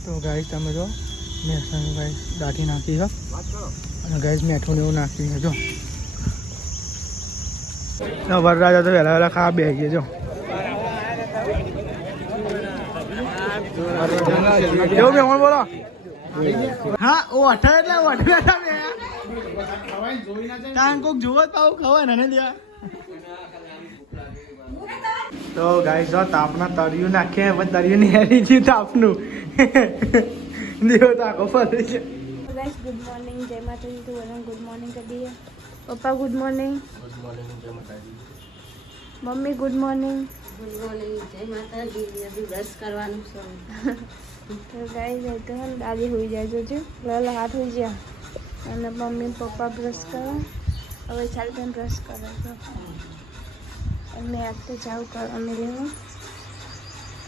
તો ગાઈસ તમે જો મેસણ ગાઈસ દાટી નાખી છે અને ગાઈસ મેઠું ને એવું નાખી છે જો વરરાજા તો વહેલા વહેલા ખાવા બેસી ગયા જો કેવું મેમણ બોલો હા ઓ અઠા એટલે અઠા તાન કોક જોવો પાવ ખવાય ને ત્યાં તો ગાઈસ જો તાપના તળિયું નાખે પણ તળિયું ની હેરી છે તાપનું દેવો તાકો ફરે છે ગાઈસ ગુડ મોર્નિંગ જય માતાજી તો બધા ગુડ મોર્નિંગ કરી દઈએ પપ્પા ગુડ મોર્નિંગ જય માતાજી મમ્મી ગુડ મોર્નિંગ જય માતાજી અભી બ્રશ કરવાનું છે તો ગાઈસ એ તો દાદી હોઈ જાય જોજો લાલા હાથ હોઈ ગયા અને મમ્મી પપ્પા બ્રશ કરે હવે ચાલ પણ બ્રશ કરે તો અને આજ તો ચાવ કરવાની રહેવું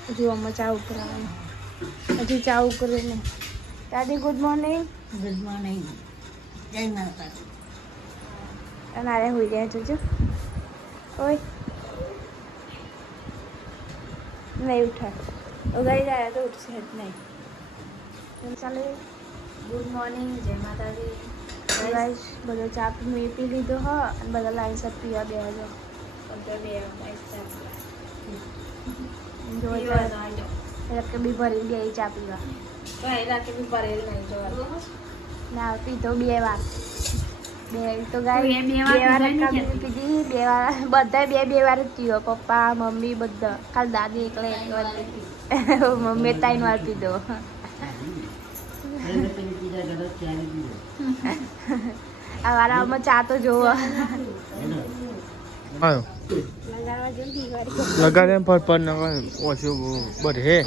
હજુ અમે ચાવ કરાવવાનું હજી ચાવ કરીને દાદી ગુડ મોર્નિંગ ગુડ મોર્નિંગ જય માતાજી અને આરે હોઈ ગયા જોજો ઓય નહીં ઉઠા ઉગાડી જાય તો ઉઠશે જ નહીં ચાલે ગુડ મોર્નિંગ જય માતાજી ગાઈસ બધો ચા પી લીધો હ અને બધા લાઈન સર પીવા બે જો એટલે બી ભરી બે ચા પીવા ના પીધો બે વાર બે તો ગાય બે વાર પીધી બે વાર બધા બે વાર જ પીવો પપ્પા મમ્મી બધા કાલ દાદી એકલે એક વાર મમ્મી 3 વાર પીધો આ વારામાં ચા તો જોવો લગાડે પર ઓછું બધે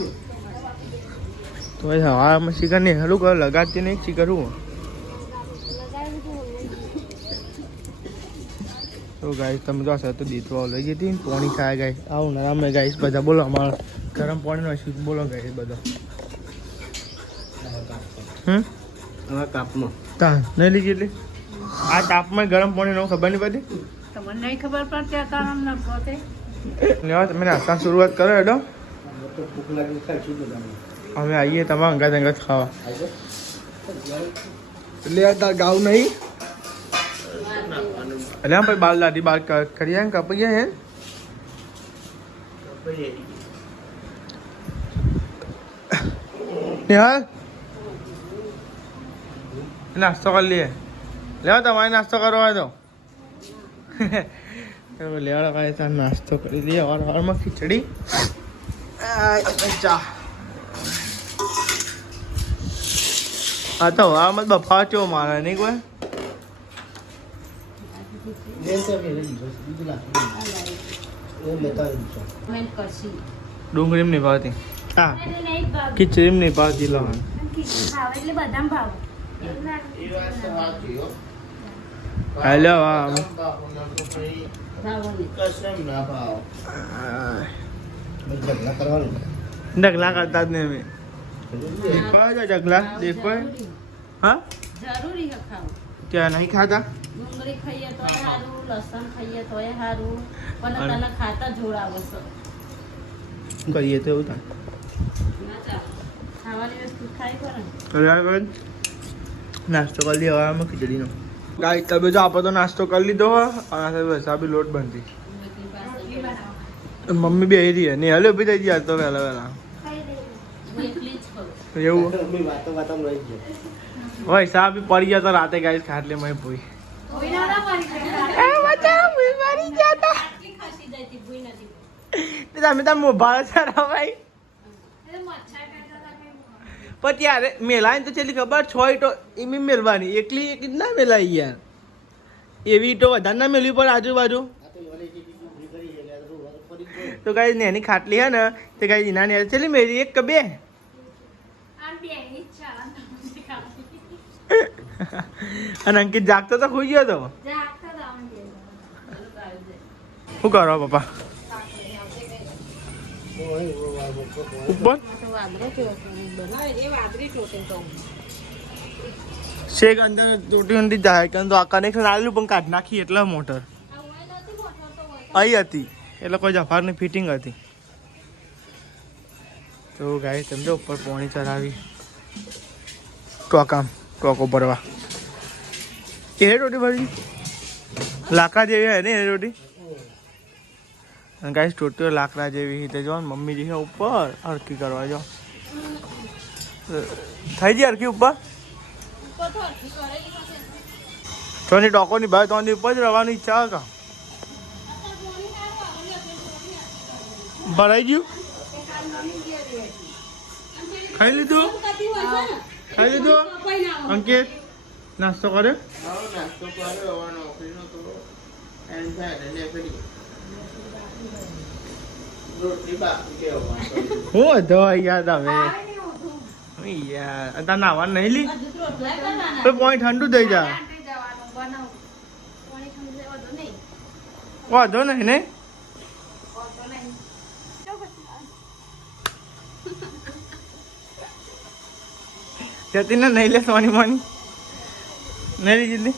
તો હવામાં શીખર નહીં હલું કરો લગાડતી નહીં શીખરવું તો ગાઈસ તમે જો હશે તો દીતવા લઈ ગઈ હતી પાણી ખાય ગાઈસ આવું ને અમે ગાઈસ બધા બોલો અમારા ગરમ પાણીનો શીખ બોલો ગાઈસ બધા તાપમાં તા નહીં લીધી એટલે આ તાપમાં ગરમ પાણી નો ખબર નહીં પડી તમને નહીં ખબર પડતી કારણ ન પોતે લેવા તમે નાસ્તા શરૂઆત કરો એડો અમે આવીએ તમારા અંગાત અંગાત ખાવા એટલે તાર ગાવ નહીં એટલે આમ ભાઈ બાલ દાદી બાલ કરીએ ને કપાઈએ હે નિહાલ નાસ્તો કરી લઈએ લેવા તમારે નાસ્તો કરવો હોય તો લેવાડા કાંઈ નાસ્તો કરી લઈએ વારમાં ખીચડી ચા હા તો હવામાં બફા ચો મારે નહીં કોઈ ડુંગળી નહીં ભાવતી હા ખીચડી નહીં ભાવતી લો હેલો ઢગલા કરતા જ નહીં અમે દેખો ઢગલા દેખો હા જરૂરી છે ખાવું ત્યાં નહીં ખાતા ડુંગળી ખાઈએ તો સારું લસણ ખાઈએ તો સારું પણ તને ખાતા જોડાવે છે કરીએ તો એવું થાય ના ચાલે ખાવાની વસ્તુ ખાઈ કરે નાસ્તો કરી લઈએ હવે અમે ખીચડીનો ગાય તમે જો આપણે તો નાસ્તો કરી લીધો અને વસાબી લોટ બનતી મમ્મી બે રહી ને હલે ઉભી થઈ ગયા તો વહેલા વહેલા એવું હોય સાહેબ પડી ગયા તો રાતે ગાય ખાટલે મેં ભૂઈ તમે તમે મોબાઈલ સારા ભાઈ પણ ત્યારે મેલાય તો છેલ્લી ખબર 6 ઈટો એમી મેળવાની એકલી એક ના મેલાય યાર એવી ઈટો વધારે ના મેળવી પડે આજુબાજુ તો ગાઈ નેની ખાટલી હે ને તે ગાઈ એના ને છેલ્લી મેરી એક કે બે અને અંકિત જાગતો તો ખુઈ ગયો તો શું કરો પપ્પા ઉપર શેક અંદર તૂટી ઊંડી જાય કારણ તો આ કનેક્શન આવેલું પણ કાઢ નાખી એટલે મોટર અહીં હતી એટલે કોઈ જફારની ફિટિંગ હતી તો ગાય તમને ઉપર પોણી ચડાવી ટોકો ભરવા એ રોટી ભરી લાકડા જેવી હે ને એ રોટી ગાઈસ ટોટીઓ લાકડા જેવી રીતે જો મમ્મી જે ઉપર હરકી કરવા જો થઈ ગઈ હરકી ઉપર તોની ટોકોની ભાઈ તોની ઉપર જ રહેવાની ઈચ્છા કા ભરાઈ ગયું ખાઈ લીધું અંકિત નાસ્તો કર્યો હું હતો યાદ આવે યાર તાર નાવા નહીં લી તો પોઈન્ટ ઠંડુ થઈ જાય વાંધો નહીં ને જતી ને નહીં લે સોની મોની નહીં લઈ જતી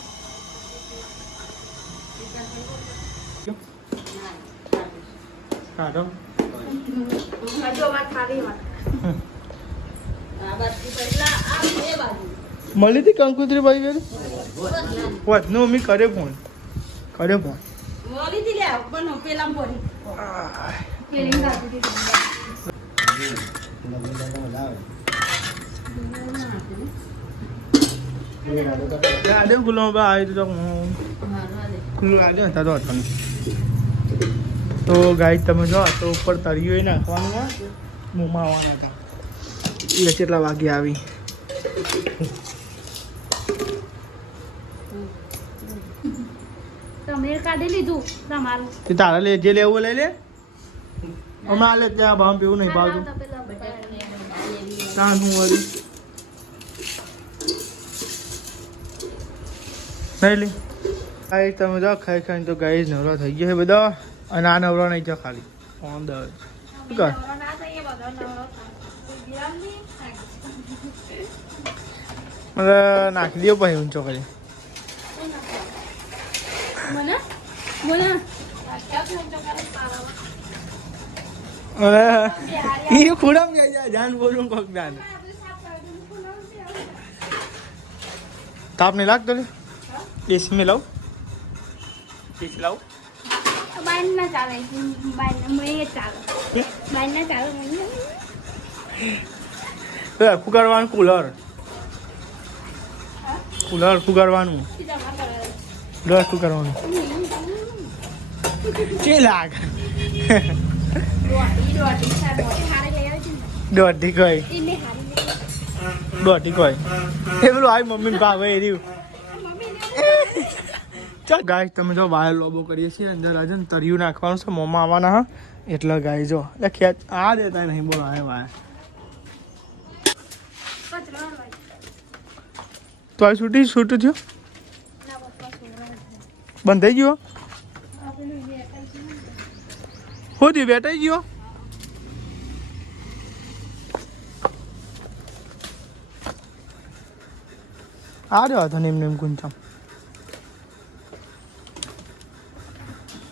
કાઢો મળી હતી કંકુત્રી ભાઈ વેરી વધનો મમ્મી કરે ફોન આડે ખુલ્લો આવી તો ખુલ્લું આડે હતા તો હતા તો ગાય તમે જો તો ઉપર તળિયું નાખવાનું હોય મોંમાં આવવાના હતા એટલે કેટલા વાગે આવી તમે કાઢી લીધું તમારું તારા લે જે લેવું લઈ લે હમણાં લે ત્યાં ભાવ પીવું નહીં ભાવતું ત્યાં હું વળી નહીં લે ગાય તમે જો ખાઈ ખાઈને તો ગાય નવરા થઈ ગયા છે બધા અને આ નવરા નહીં છે ખાલી ઓન દ શું કર નાખી દો પછી ઊંચો કરી એ ખુડામ જાય જાન બોલું કોક જાન તાપ નહીં લાગતો લે એસી में लाओ एसी लाओ બાઈન ના ચાલે બાઈન મેં ચાલે બાઈન ના ચાલે મને ફુગાડવાનું કુલર ફુગાડવાનું ફુગાડવાનું કે લાગ દોઢી કોઈ એ પેલું આવી મમ્મી ભાવે એ રહ્યું ચાલ ગાય તમે જો બહાર લોબો કરીએ છીએ અંદર આજે ને તરિયું નાખવાનું છે મોંમાં આવવાના હા એટલે ગાય જો એટલે ખેંચ આ દેતા નહીં બોલો આ વાય તો આ છૂટી થયો બંધ થઈ ગયો શું થયું બેટાઈ ગયો આ રહ્યો હતો ને એમને એમ ગુંચમ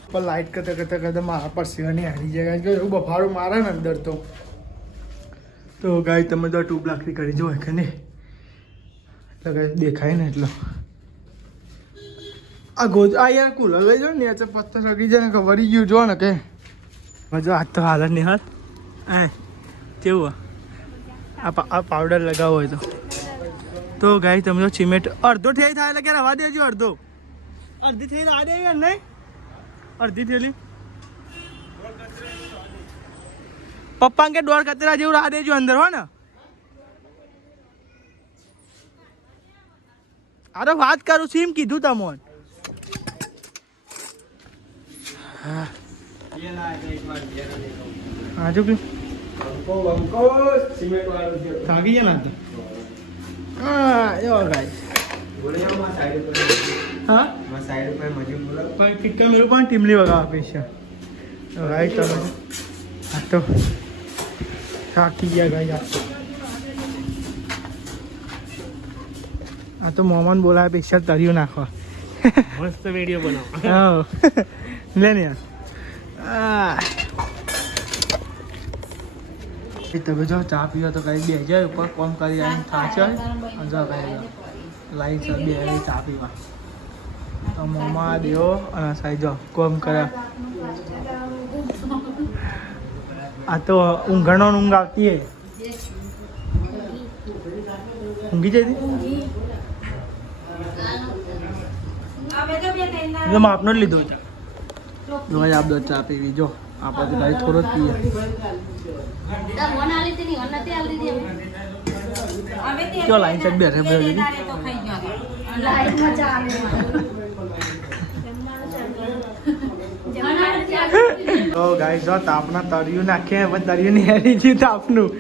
પણ લાઇટ કરતા મારા પર સિવાની હારી જાય કે એવું બફારું મારે ને અંદર તો ગાય તમે તો ટ્યુબ લાકડી કરી જો કે નહીં એટલે ગાય દેખાય ને એટલો આ યાર કુલર લઈ જાઓ ને પત્તર લગી જાય ને કે વળી ગયું જો ને કે જો આજ તો હાલત નહીં હાલ એ કેવું આ પાવડર લગાવો હોય તો ગાય તમે જો સિમેન્ટ અડધો થઈ થાય એટલે ક્યારે હવા દેજો અડધી થઈ આ દે નહીં અડધી થેલી પપ્પા કે દોઢ કતરા જેવું રાહ દેજો અંદર હો ને અરે વાત કરું છું એમ કીધું તમને હા જો થાકી ગયા ના હા એવો ગાય हाँ साइड पे मजे बोला पर टिक्का मेरे पास टिमली वगैरह पेशा राइट तो हाँ तो થાકી ગયા ગાય આ તો મોમન બોલાવે પેશા તરિયું નાખવા મસ્ત વિડીયો બનાવો હા લે ને યાર તમે જો ચા પીવો તો કઈ બે જાય ઉપર કોમ કરી આવીને થાશે જો કઈ લાઈન સર બે ચા પીવા તો મમ્મા દેવો અને સાઈ જો કોમ કર્યા આ તો ઊંઘણો ઊંઘ આવતી હે ઊંઘી જતી જો માપનો જ લીધો છે જો ભાઈ આપ દો ચા પીવી જો આપણે તો ભાઈ થોડો જ પીએ જો લાઈન સાઈડ બેઠે તો ગાઈસ જો તાપના તળિયું નાખે પણ તળિયું નહીં હેરી ગયું તાપનું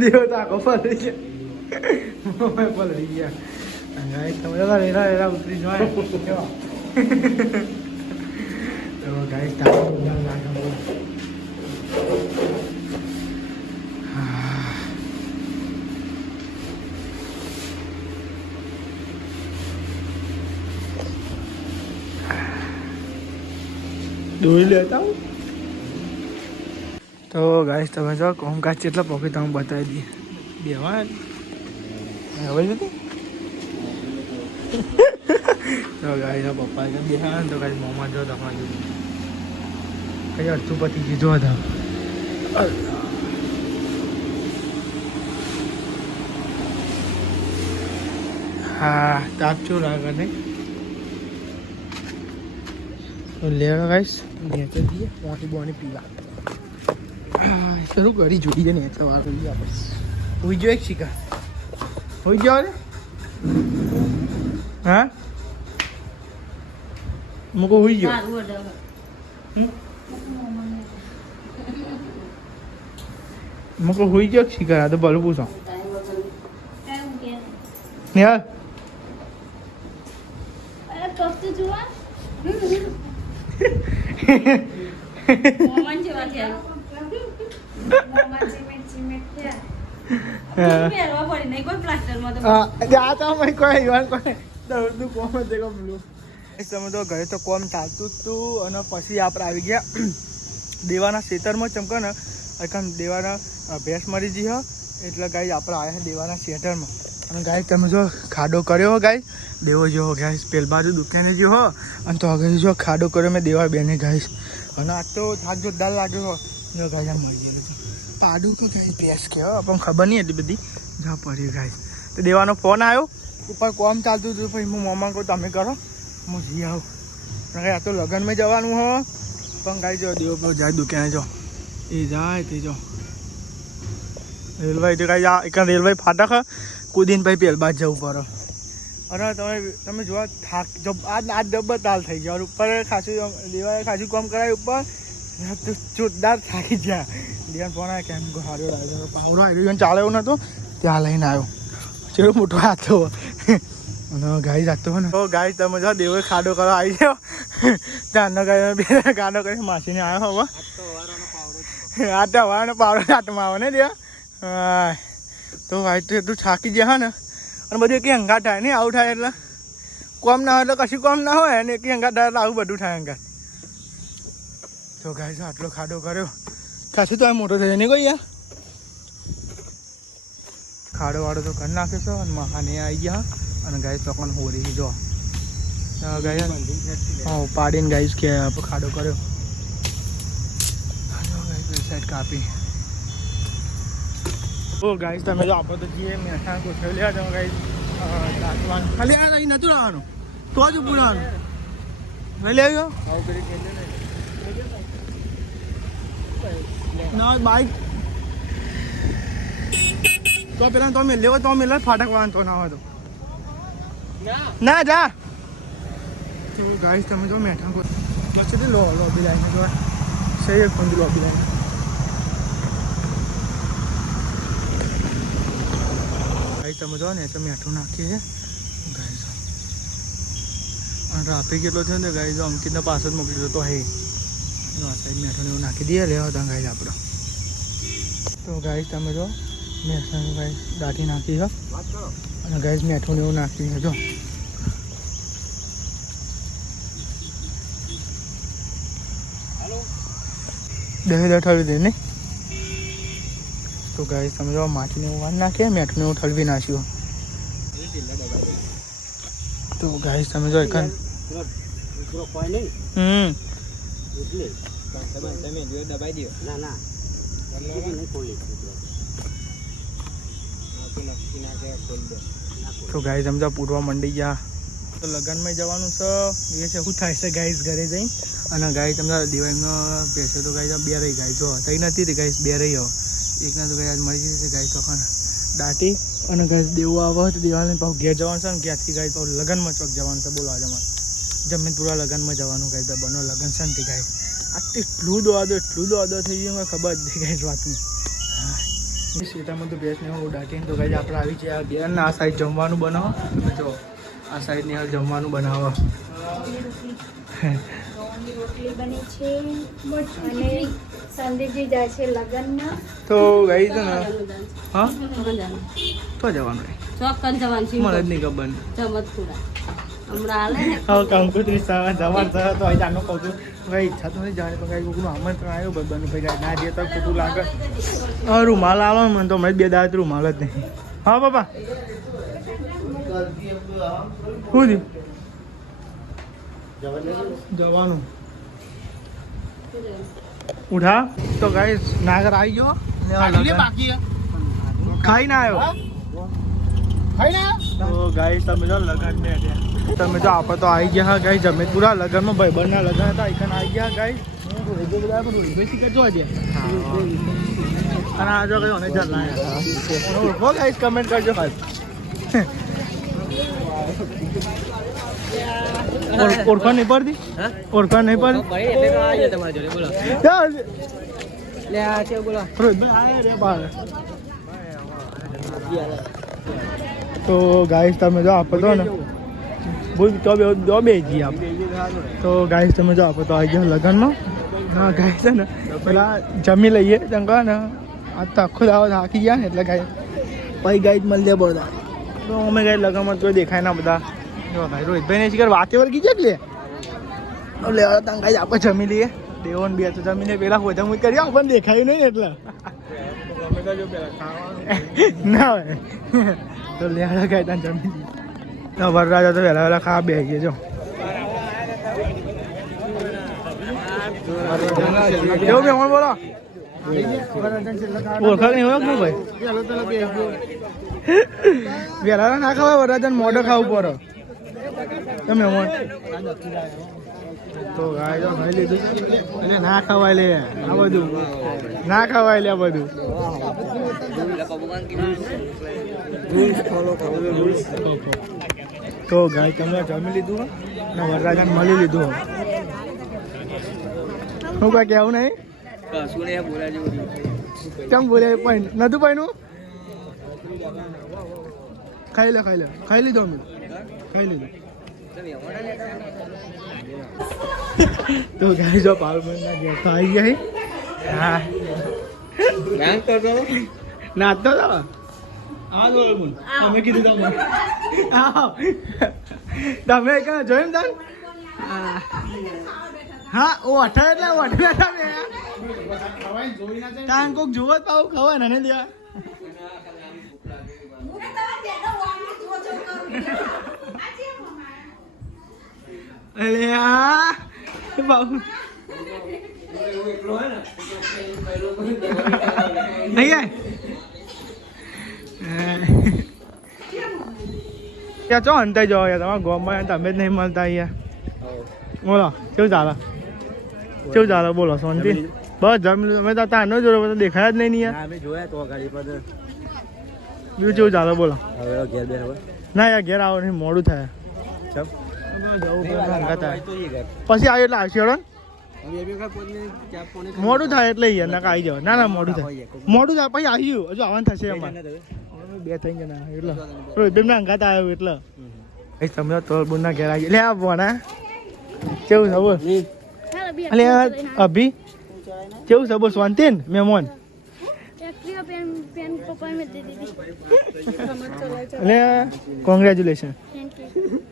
દેવો તો આખો પલળી ગયા પલળી ગયા ગાઈસ તમે એરા ઉતરી જાય તો ગાઈસ તાપનું લાગે દોરી લેતા હું તો ગાઈસ તમે જો કોમકાજ કેટલા પોકે તમે બતાવી દઈએ બેવા હવે જતી તો ગાઈસ પપ્પા બેહા તો ગાઈસ મોમાં જો તમારે જો કઈ અડધું પતી ગયું જો હતા હા તાપ શું લાગે નહીં તો લેવા ગાઈસ નેચર દઈએ મોટી બોની પીવા શરૂ કરી જોઈએ નેચર વાળું આપણે હોઈ ગયો એક શિકાર હોઈ ગયો ને હા મૂકો હોઈ ગયો મૂકો હોઈ ગયો શિકાર આ તો ભલું પૂછો ને યાર તમે તો ઘરે તો કોમ ચાલતું જ હતું અને પછી આપણે આવી ગયા દેવાના ખેતરમાં ચમકો ને કારણ દેવાના ભેંસ મરી જઈ હો એટલે ગાય આપણે આવ્યા દેવાના ખેતરમાં અને ગાય તમે જો ખાડો કર્યો હો ગાય દેવો જો ગાય પેલ બાજુ દુકાને જો હો અને તો આગળ જો ખાડો કર્યો મેં દેવા બેને ગાઈશ અને આ તો થાક જોરદાર લાગ્યો હો જો ગાય આમ મળી ગયેલું છે પાડું તો ગાય ભેંસ કહેવાય આપણને ખબર નહીં એટલી બધી જ્યાં પડ્યું ગાય તો દેવાનો ફોન આવ્યો ઉપર કોમ ચાલતું હતું પછી હું મોમાં કહું તમે કરો હું જી આવું આ તો લગ્નમાં જવાનું હો પણ ગાય જો દેવો જાય દુકાને જો એ જાય તે જો રેલવે તો કાંઈ એક રેલવે ફાટક કૂદીને પછી પેલબાદ જવું પડે અને તમે જોવા થાક આજ ડબ્બા તાલ થઈ ગયા ઉપર ખાસું દેવાએ ખાસું કામ કરાયું ઉપર જોરદાર થાકી ગયા દેવાન ફોન આવ્યા કેમ સારો લાગ્યો પાવડો આવી ચાલે એવું નહોતો ત્યાં લઈને આવ્યો ચેડો મોટો હાથો અને ગાય જાતો ને તો ગાય તમે જો દેવો ખાડો કરવા આવી જાઓ ત્યાંનો ગાય બે ગાડો કરી માસીને આવ્યો હવે આ તો હવાનો પાવડો હાથમાં આવે ને દેવા હા તો ભાઈ તો એટલું થાકી ગયા ને અને બધું એક હંગા થાય ને આવું થાય એટલે કોમ ના હોય એટલે કશું કોમ ના હોય ને એક હંગા થાય એટલે આવું બધું થાય હંગા તો ગાય આટલો ખાડો કર્યો ખાસું તો આ મોટો થઈ નહીં કોઈ યાર ખાડો વાળો તો કરી નાખ્યો છો અને મહાને આવી ગયા અને ગાય તો પણ હોરી જો ગાય હા પાડીને ગાઈશ કે ખાડો કર્યો સાઈડ કાપી ઓ ગાઈસ તમે જો આપણે તો જઈએ મેઠા કોઠે લ્યા તમે ગાઈસ દાંતવાન ખાલી આ અહીં નતું લાવવાનું તો જ પૂરાવાનું લઈ આવ્યો આવું કરી ખેલે ના બાઈક તો પેલા તો મેં લેવો તો મેં ફાટક વાળા તો ના હોય તો ના જા તો ગાઈસ તમે જો મેઠા કોઠે મસ્ત લોબી લાઈને જો સહી પંદ લોબી લાઈને ગાઈસ તમે જો ને તો મેઠું નાખીએ છે ગાઈસ અને ટ્રાફિક કેટલો થયો ને ગાઈસ અંકિતને પાછળ જ મોકલી દો તો હે સાઈડ મેઠું એવું નાખી દઈએ લેવા હતા ગાઈસ આપણે તો ગાઈસ તમે જો મેઠું ગાઈસ દાટી નાખી છે અને ગાઈસ મેઠું એવું નાખી છે જો દહીં દઠાવી દે નહીં તો ગાઈસ તમે જો માટીને એવું વાર નાખીએ મેઠને એવું ઠલવી નાખ્યું તો ગાઈસ તમે જો એકન તો ગાઈસ સમજા પૂરવા મંડી ગયા તો લગ્નમાં જવાનું છે એ છે શું થાય છે ગાઈસ ઘરે જઈ અને ગાઈસ સમજા દિવાળીમાં બેસે તો ગાઈસ બે રહી ગાય જો તઈ નથી તે ગાઈસ બે રહી હો એકના તો ગાઈસ મળી જશે ગાઈસ તો દાટી અને ગાઈસ દેવું આવે તો દિવાળીને પાછું ઘેર જવાનું છે ને ક્યાંથી ગાઈસ પાછું લગ્નમાં ચોક જવાનું છે બોલો આજે મારે જમીનપુરા લગ્નમાં જવાનું ગાઈસ બનો લગ્ન છે ને તે ગાઈસ એટલું દોડો થઈ ગયું મને ખબર જ નહીં ગાઈસ વાતની સીતામાં તો ભેંસને હું દાટીને તો ગાઈસ આપણે આવી છે ઘેર ને આ સાઈડ જમવાનું બનાવો જો આ સાઈડની હાલ જમવાનું બનાવો રોટલી બની છે અને સંદીપજી જાય છે લગ્નમાં તો ગાઈસ છે ને હા તો જવાનું ચોક્કસ જવાનું છે મને જ નહીં ખબર ચમત્પુરા હમણાં હાલે ને હા કંકોત્રી જવાનું છે તો અહીં જાણું કહું છું ભાઈ ઈચ્છા તો નહીં જાણે તો કાંઈ કોઈનું આમંત્રણ આવ્યું બધાનું ભાઈ ના જઈએ તો ખોટું લાગે રૂમાલ આવો મને તો મેં 2 દાડા રૂમાલ જ નહીં હા બાપા શું જવાનું ઉઠા તો ગાઈસ નાગર આવી ગયો ખાઈ ના આવ્યો તો ગાઈસ તમે જો લગન ને તમે જો આપણે તો આવી ગયા ગાઈસ જમીનપુરા લગનમાં ભાઈબંધના લગન હતા એકન આવી ગયા ગાઈસ બેસી કરજો આજે અને આ જો કઈ ઓને ચાલ ના ઓળખો ગાઈસ કમેન્ટ કરજો ખાસ ઓળખાણ નહીં પડતી ઓળખાણ નહીં પડતી તો ગાઈસ તમે જો આપો તો ને તો બે જી આપ તો ગાઈસ તમે જો આપો તો આવી ગયા લગ્નમાં હા ગાઈસ છે ને પેલા જમી લઈએ ચંકા ને આ તો આખો દાવો થાકી ગયા ને એટલે ગાઈસ પછી ગાઈસ મળી જાય બધા તો અમે ગાઈસ લગ્નમાં કોઈ દેખાય ના બધા ભાઈ રોહિતભાઈ ને શિખર વાતે વળગી જાય લે લેવા તાં ગાઈસ આપણે જમી લઈએ દેવન બે તો જમીને પેલા હોજા મુજ કરી આપણને દેખાયું નહીં એટલે ના હોય તો લેવા ગાય ત્યાં જમી લઈએ વરરાજા તો વહેલા વહેલા ખાવા બે ગયા જો કેવું મહેમાન બોલો ઓળખાક નહીં હોય ને ભાઈ વહેલા ના ખવાય વરરાજાને મોઢો ખાવું પડે તમે મહેમાન તો ગાય તો ખાઈ લીધું એટલે ના ખવાય લે આ બધું ના ખવાય લે આ બધું તો ગાય તમે જમી લીધું ને વરરાજાને મળી લીધું હું કઈ કહેવું નહીં કેમ બોલે નતું પાઈનું ખાઈ લીધું અમે ખાઈ લીધું તો ગાય જો પાલમના ઘેર તો આવી ગયા હા નાચતો હતો આ બોલ તમે કીધું તમે તમે ક્યાં જોયું તને હા ઓ અઠા એટલે અઠા તમે કાન કોક જોવો જ પાવ ખવાય ને લ્યા અલે આ બાબુ નહીં ત્યાં ચો અંતાઈ જાઓ યાર તમારા ગામમાં તમે જ નહીં મળતા અહીંયા બોલો કેવું ચાલે બોલો શાંતિ બસ જમી તમે તો તાનો જોડે બધા દેખાયા જ નહીં યાર જોયા તો ગાડી પર બીજું કેવું ચાલે બોલો ના યાર ઘેર આવો નહીં મોડું થાય પછી આવ્યો એટલે આવશે મોડું થાય એટલે યાર ના આવી જાવ ના મોડું થાય પછી આવ્યું હજુ આવવાનું થશે એમાં બે થઈ ગયા એટલે રોહિત અંગાત આવ્યો એટલે તમે તો બોના ઘેર આવી લે આ બોના કેવું છે બોલ અલે અભી કેવું છે બોલ શાંતિ ને મહેમાન પપ્પાએ મેં દે દીધી એટલે કોંગ્રેચ્યુલેશન થેન્ક યુ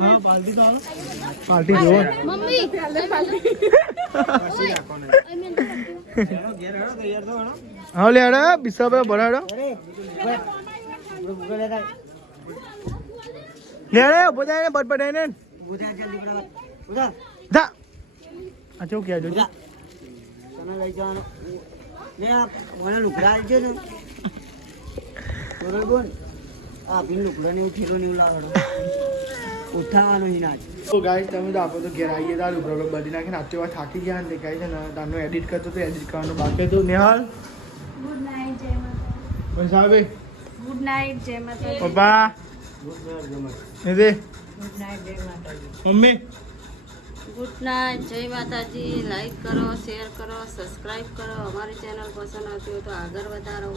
હા પાર્ટી તો આવો પાર્ટી જોવો મમ્મી હા લે અરે બિસ્સા પર ભરાડો લે અરે ઉભો થાય ને બટબટાઈને જા આ ચો કે જો લઈ જવાનો ને આ મને લુકડા છે ને બરોબર આ બિન લુકડા ને થેલો ને લાવવાનો ઉઠાવવાનો જ ના તો ગાઈસ તમે તો આપો તો ઘેર આવી ગયા તારું પ્રોબ્લેમ બધી નાખીને આટલી વાર થાકી ગયા ને ગાઈસ ને તારનું એડિટ કરતો તો એડિટ કરવાનું બાકી હતું નિહાલ ગુડ નાઇટ જય માતા પૈસા આવે ગુડ નાઇટ જય માતા પપ્પા નિધિ ગુડ નાઇટ જય માતાજી મમ્મી ગુડ નાઇટ જય માતાજી લાઈક કરો શેર કરો સબસ્ક્રાઈબ કરો અમારી ચેનલ પસંદ આવતી હોય તો આગળ વધારો